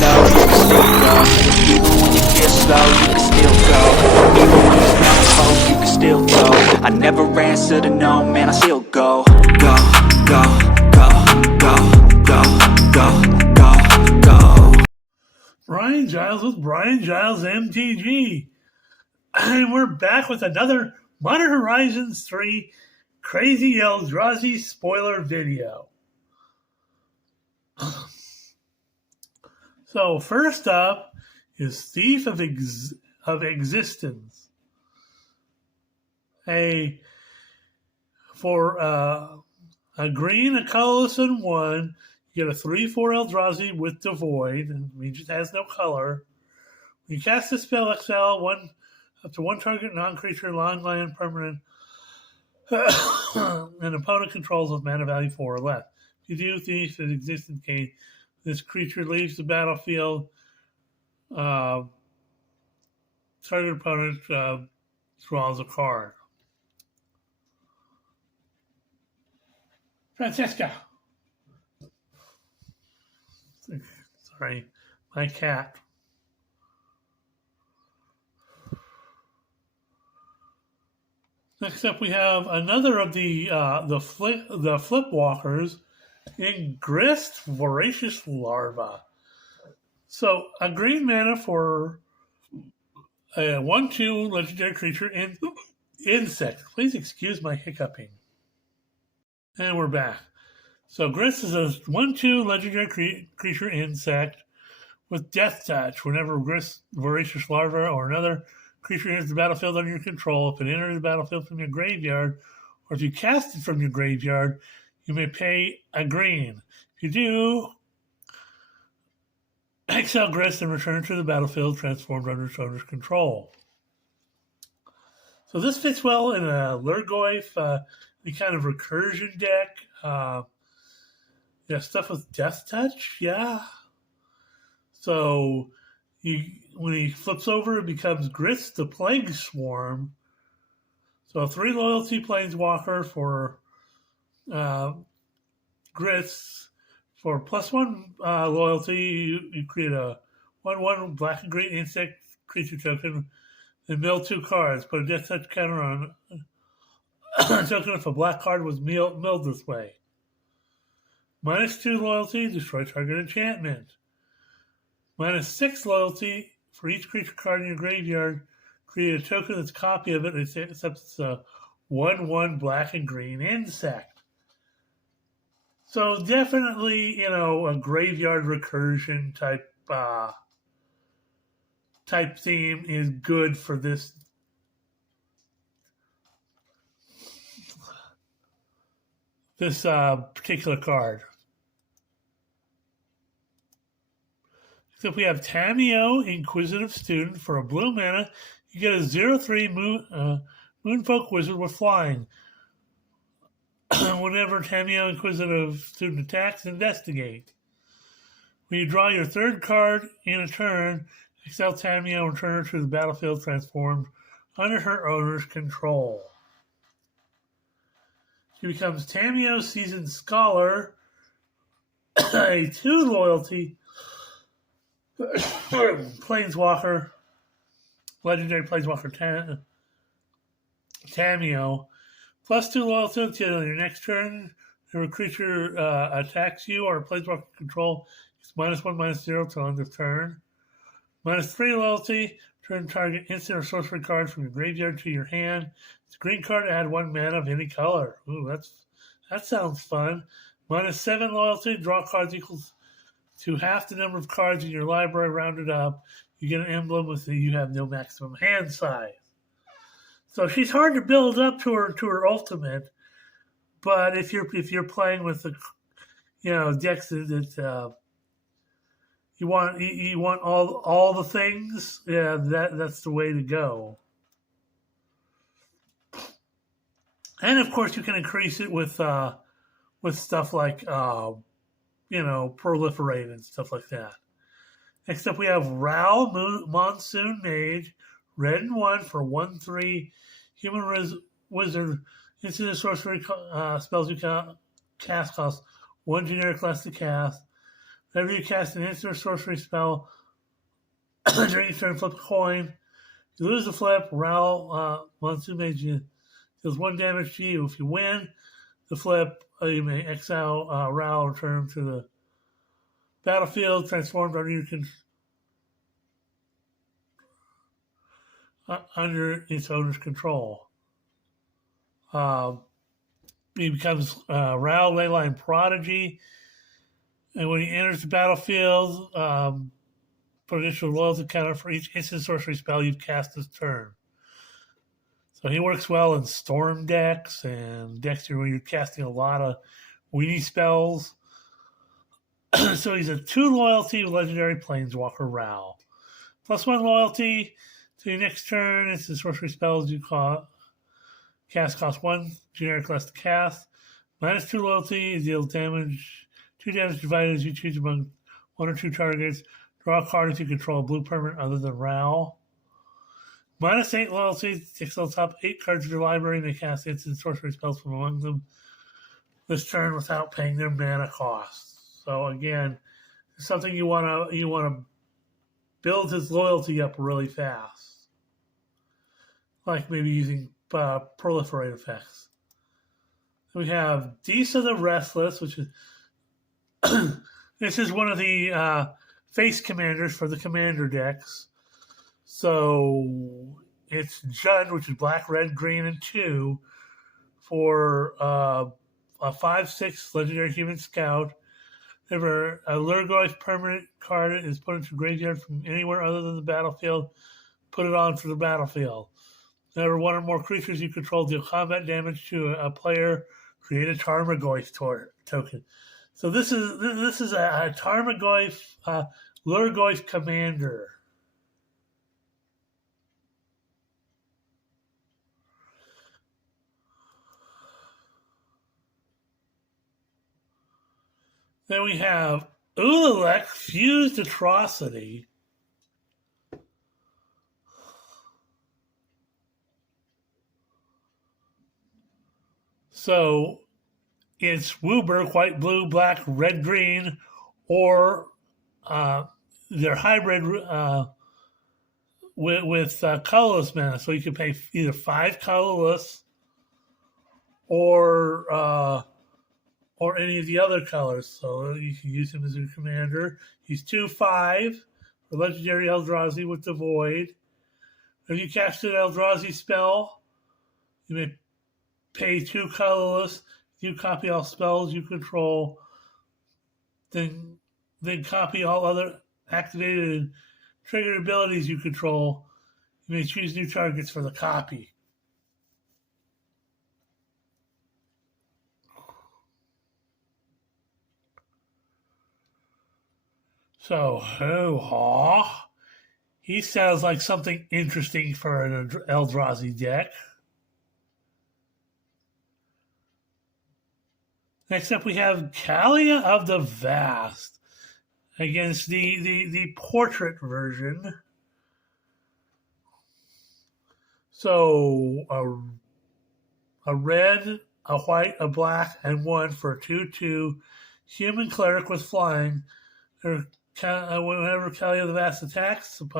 low, you can still go. Even when you feel slow, you can still go. Even when there's no hope, you can still go. I never answer to no, man, I still go. Go, go, go, go, go, go, go, go. Brian Giles with Brian Giles MTG. And we're back with another Modern Horizons 3 Crazy Eldrazi spoiler video. So first up is Thief of Existence. For a green, a colorless, and 1, you get a 3/4 Eldrazi with Devoid. It means it has no color. When you cast the spell, exile up to one target non-creature, land, permanent, an opponent controls with mana value 4 or less. If you do Thief of Existence, this creature leaves the battlefield. Target opponent draws a card. Francesca. Sorry, my cat. Next up, we have another of the flip walkers in Grist Voracious Larva. So a green mana for a 1/2 legendary creature insect. Please excuse my hiccuping. And we're back. So Grist is a 1/2 legendary creature insect with Death Touch. Whenever Grist Voracious Larva or another creature enters the battlefield under your control, if it enters the battlefield from your graveyard, or if you cast it from your graveyard, you may pay a green. If you do, exile Grist and return to the battlefield transformed under its owner's control. So this fits well in a Lurgoyf, the kind of recursion deck. Stuff with Death Touch, yeah. So when he flips over, it becomes Grist the Plague Swarm. So a 3 loyalty planeswalker for Grist. For +1 loyalty, you create a 1/1 black and green insect creature token, and mill 2 cards. Put a Death Touch counter on a token if a black card was milled this way. -2 loyalty, destroy target enchantment. -6 loyalty, for each creature card in your graveyard, create a token that's a copy of it, except it's a 1/1 black and green insect. So definitely, a graveyard recursion type theme is good for this particular card. So if we have Tamiyo, Inquisitive Student, for a blue mana, you get a 0/3 Moonfolk Wizard with flying. Whenever Tamiyo, Inquisitive Student attacks, investigate. When you draw your 3rd card in a turn, exile Tamiyo and return her to the battlefield transformed under her owner's control. She becomes Tamiyo, Seasoned Scholar, a 2 loyalty Planeswalker, legendary Planeswalker Tamiyo, +2 loyalty until your next turn. If a creature attacks you or a Planeswalker control, it's -1/-0 till end of turn. -3 loyalty, turn target instant or sorcery card from your graveyard to your hand. It's a green card, add 1 mana of any color. Ooh, that sounds fun. -7 loyalty, draw cards equals to half the number of cards in your library, rounded up. You get an emblem with the you have no maximum hand size. So she's hard to build up to her ultimate, but if you're playing with the decks that you want all the things, yeah, that's the way to go. And of course you can increase it with stuff like Proliferate and stuff like that. Next up, we have Ral Monsoon Mage, red and 1 for 1/3 human wizard. Instant sorcery spells you cast cost 1 generic less to cast. Whenever you cast an instant or sorcery spell during your turn, flip a coin. You lose the flip. Ral Monsume deals 1 damage to you. If you win the flip, you may exile Ral or return him to the battlefield, transformed under its owner's control. He becomes Ral Leyline Prodigy, and when he enters the battlefield, put additional loyalty counter for each instant sorcery spell you've cast this turn. So he works well in storm decks and decks where you're casting a lot of weenie spells. So he's a 2 loyalty legendary planeswalker Ral. +1 loyalty to your next turn. It's the sorcery spells you cast cost 1 generic less to cast. -2 loyalty is deal damage. 2 damage divided as you choose among 1 or 2 targets. Draw a card if you control a blue permanent other than Ral. -8 loyalty, exile the top 8 cards of your library and they cast instant sorcery spells from among them this turn without paying their mana costs. So again, it's something you want to build his loyalty up really fast, like maybe using proliferate effects. We have Disa the Restless, which is this is one of the face commanders for the commander decks. So it's Jund, which is black, red, green, and 2 for a 5/6 legendary human scout. If a Lurgoyf permanent card is put into graveyard from anywhere other than the battlefield, put it onto the battlefield. Whenever 1 or more creatures you control deal combat damage to a player, create a Tarmogoyf token. So this is a Tarmogoyf Lurgoyf commander. Then we have Ulalek Fused Atrocity. So it's Wooburg, white, blue, black, red, green, or they're hybrid with colorless mana. So you can pay either 5 colorless or any of the other colors. So you can use him as your commander. He's 2/5 for legendary Eldrazi with the Void. If you cast an Eldrazi spell, you may pay 2 colorless. You copy all spells you control. Then copy all other activated and triggered abilities you control. You may choose new targets for the copy. So, he sounds like something interesting for an Eldrazi deck. Next up, we have Kalia of the Vast against the portrait version. So, a red, a white, a black, and 1 for a 2/2 human cleric with flying. Whenever Kalia of the Vast attacks an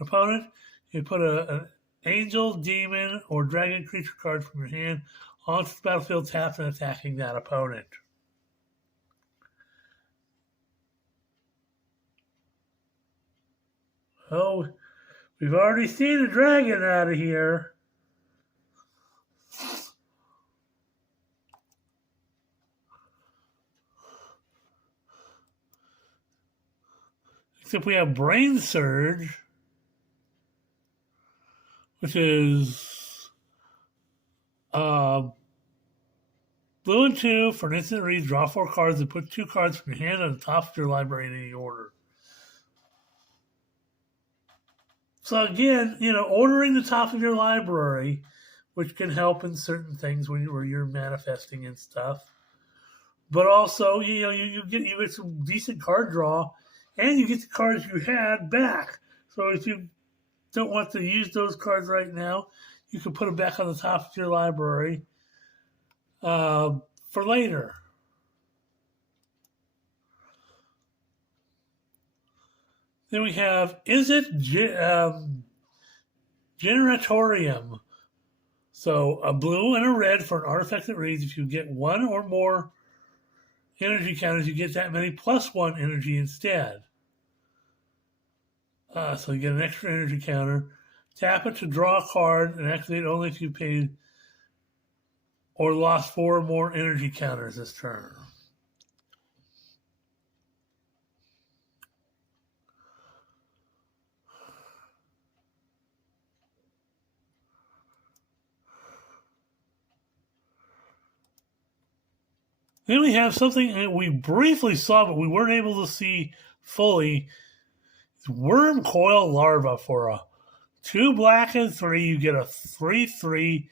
opponent, you put an angel, demon, or dragon creature card from your hand onto the battlefield tapped and attacking that opponent. Oh, we've already seen a dragon out of here. Except we have Brain Surge, which is blue and 2 for an instant read. Draw 4 cards and put 2 cards from your hand on the top of your library in any order. So again, ordering the top of your library, which can help in certain things where you're manifesting and stuff. But also, you get some decent card draw, and you get the cards you had back. So if you don't want to use those cards right now, you can put them back on the top of your library for later. Then we have Generatorium. So a blue and a red for an artifact that reads, if you get one or more energy counters, you get that many plus one energy instead. So you get an extra energy counter. Tap it to draw a card and activate only if you paid or lost 4 or more energy counters this turn. Then we have something that we briefly saw, but we weren't able to see fully. It's Wurmcoil Larva for a 2 black and 3. You get a 3/3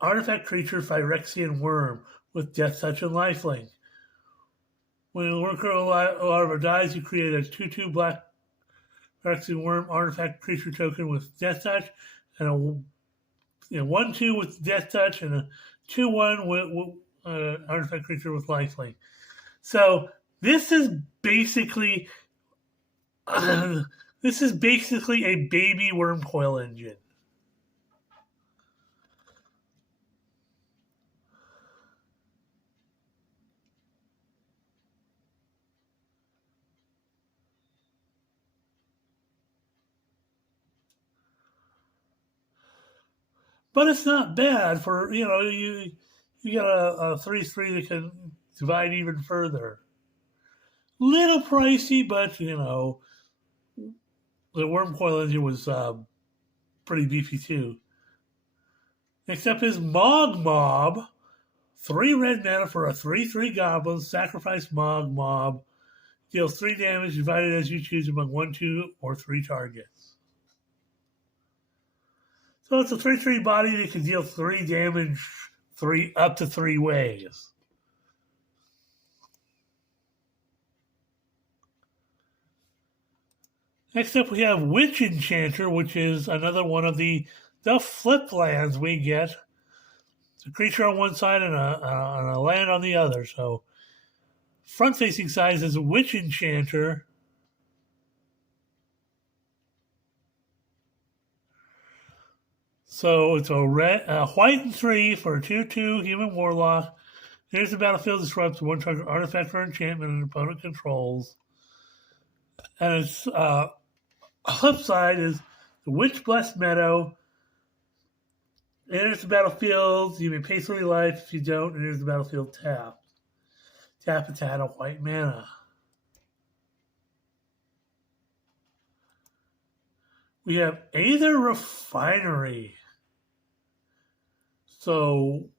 artifact creature, Phyrexian Worm, with Death Touch and Lifelink. When a Wurmcoil Larva dies, you create a 2/2 black Phyrexian Worm artifact creature token with Death Touch and a 1/2 with Death Touch and a 2/1 with artifact creature with Lifelink. So this is basically a baby Wurmcoil engine. But it's not bad for, you got a 3/3 that can divide even further. Little pricey, but, the Wurmcoil engine was pretty beefy too. Next up is Mog Mob. 3 red mana for a 3/3 goblin. Sacrifice Mog Mob. Deals 3 damage divided as you choose among 1, 2, or 3 targets. So it's a 3/3 body that can deal 3 damage up to 3 ways. Next up we have Witch Enchanter, which is another one of the flip lands we get. It's a creature on one side and a land on the other. So front-facing side is a Witch Enchanter. So it's a white and 3 for a 2/2 human warlock. Here's the battlefield disrupts 1 target artifact or enchantment an opponent controls. And its flip side is the Witch Blessed Meadow. Enters the battlefield. You may pay 3 life. If you don't, enters the battlefield tapped. Tap it to add a white mana. We have Aether Refinery. So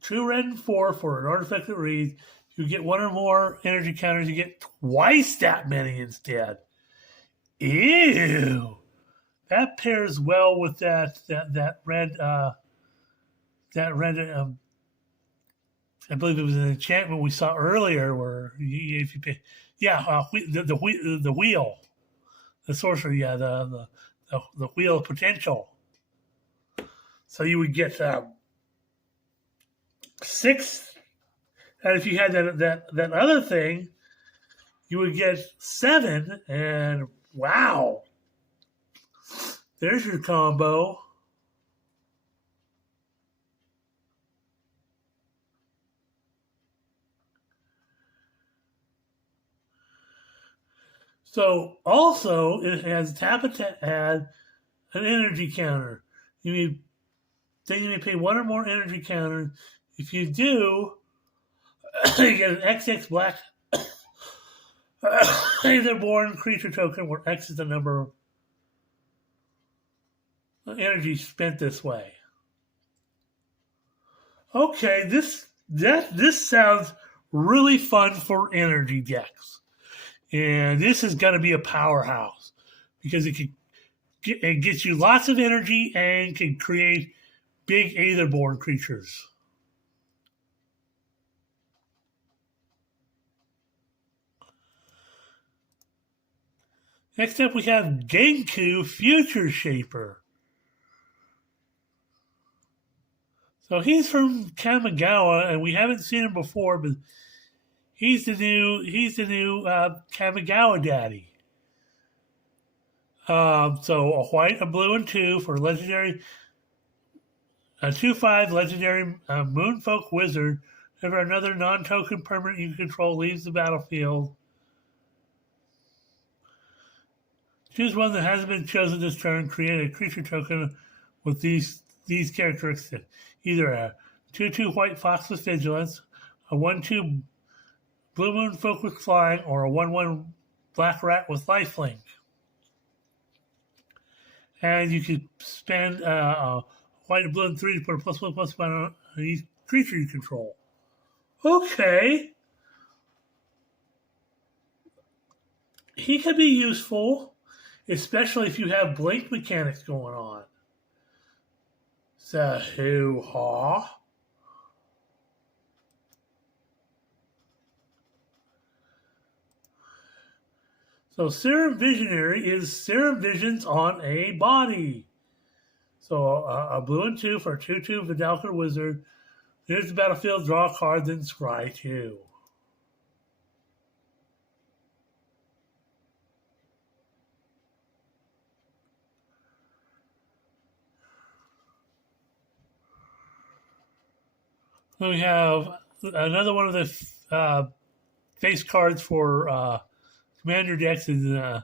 2 red and 4 for an artifact that reads. You get 1 or more energy counters. You get twice that many instead. Ew. That pairs well with that red. I believe it was an enchantment we saw earlier, where if you pay, the wheel, the sorcery, the wheel of potential. So you would get 6, and if you had that other thing, you would get 7, and wow, there's your combo. So also it has tap to add an energy counter. You may pay 1 or more energy counters. If you do, you get an XX black Aetherborn creature token where X is the number of energy spent this way. Okay, this sounds really fun for energy decks. And this is going to be a powerhouse because it gets you lots of energy and can create big Aetherborn creatures. Next up, we have Genku Future Shaper. So he's from Kamigawa, and we haven't seen him before, but He's the new Kamigawa daddy. So a white, a blue, and 2 for legendary. A 2/5 legendary Moonfolk Wizard. Whenever another non-token permanent you control leaves the battlefield, choose one that hasn't been chosen this turn. Create a creature token with these characteristics: either a 2/2 white fox with vigilance, a 1/2 blue Moonfolk with flying, or a 1/1 black rat with lifelink. And you can spend white and blue and 3 to put a +1/+1 on each creature you control. Okay. He could be useful, especially if you have blink mechanics going on. So, hoo-ha. So, Serum Visionary is Serum Visions on a body. So, a blue and 2 for a 2/2 Vidalcan Wizard. Here's the battlefield, draw a card, then scry 2. Then we have another one of the face cards for Commander decks is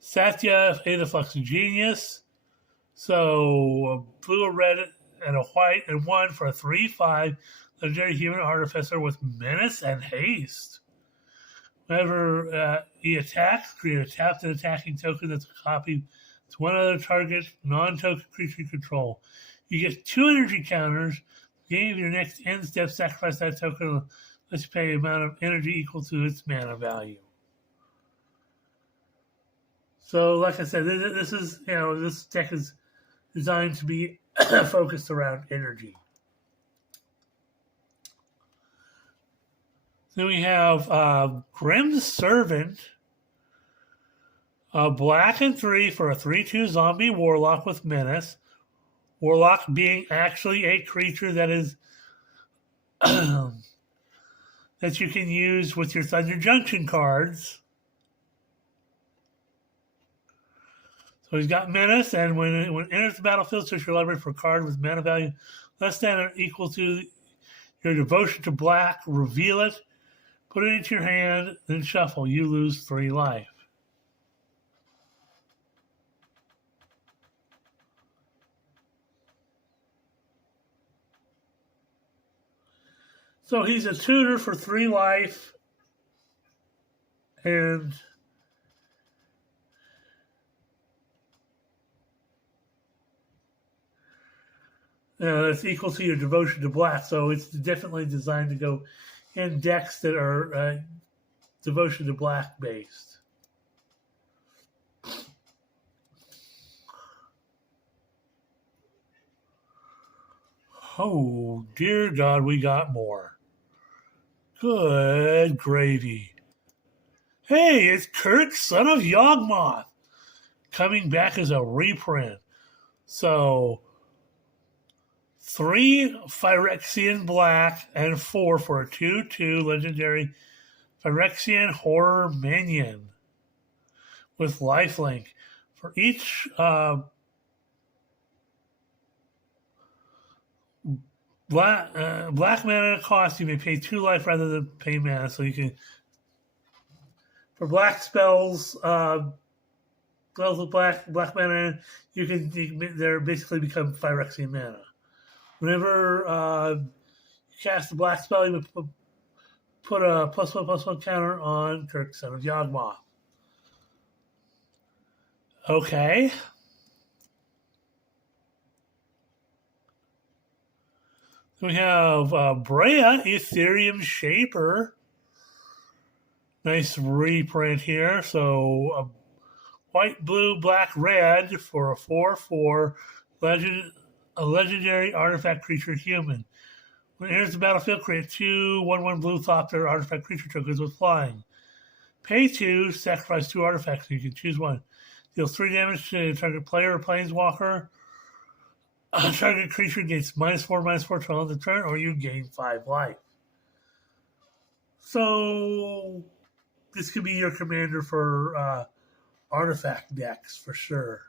Satya, Aetherflux Genius. So, a blue, a red, and a white, and 1 for a 3/5 legendary human artificer with menace and haste. Whenever he attacks, create a tapped and attacking token that's a copy to one other target non-token creature you control. You get 2 energy counters. Beginning of your next end step, sacrifice that token. Let's pay an amount of energy equal to its mana value. So, like I said, this deck is designed to be focused around energy. Then we have Grim Servant, black and 3 for a 3/2 zombie warlock with menace. Warlock being actually a creature that is that you can use with your Thunder Junction cards. So he's got menace, and when it enters the battlefield, search your library for a card with mana value less than or equal to your devotion to black. Reveal it, put it into your hand, then shuffle. You lose 3 life. So he's a tutor for 3 life, and it's equal to your devotion to black. So it's definitely designed to go in decks that are devotion to black based. Oh, dear God, we got more. Good gravy. Hey, it's Kirk, son of Yawgmoth, coming back as a reprint. So, 3 Phyrexian black and 4 for a 2/2 legendary Phyrexian horror minion with lifelink. For each black mana cost, you may pay 2 life rather than pay mana. So you can, for black spells, spells with black mana, they're basically become Phyrexian mana. Whenever you cast a black spell, you put a +1/+1 counter on Kirk, son of Yawgmoth. Okay. We have Brea, Ethereum Shaper. Nice reprint here. So, white, blue, black, red for a 4/4 a legendary artifact creature human. When it enters the battlefield, create 2 1/1 blue Thopter artifact creature tokens with flying. Pay 2, sacrifice 2 artifacts, so you can choose one. Deals 3 damage to target player or planeswalker. Target creature gains -4/-4 till end of the turn, or you gain 5 life. So this could be your commander for artifact decks for sure.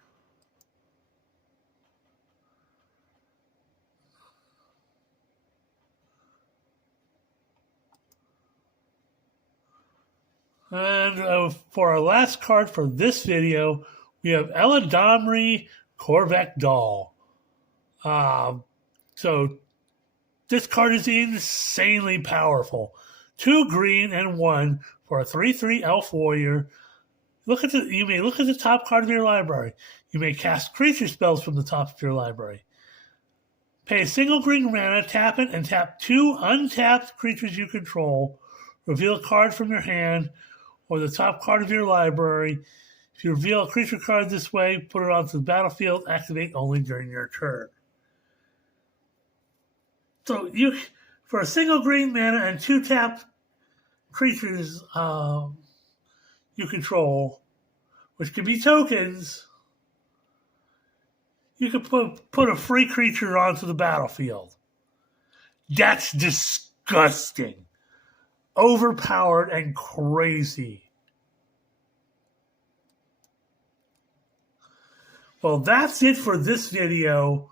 And for our last card for this video, we have Eladamri Korvac Doll. So this card is insanely powerful. 2 green and 1 for a 3/3 elf warrior. You may look at the top card of your library. You may cast creature spells from the top of your library. Pay a single green mana, tap it, and tap 2 untapped creatures you control. Reveal a card from your hand or the top card of your library. If you reveal a creature card this way, put it onto the battlefield. Activate only during your turn. So for a single green mana and 2 tapped creatures you control, which could be tokens, you could put a free creature onto the battlefield. That's disgusting. Overpowered and crazy. Well, that's it for this video.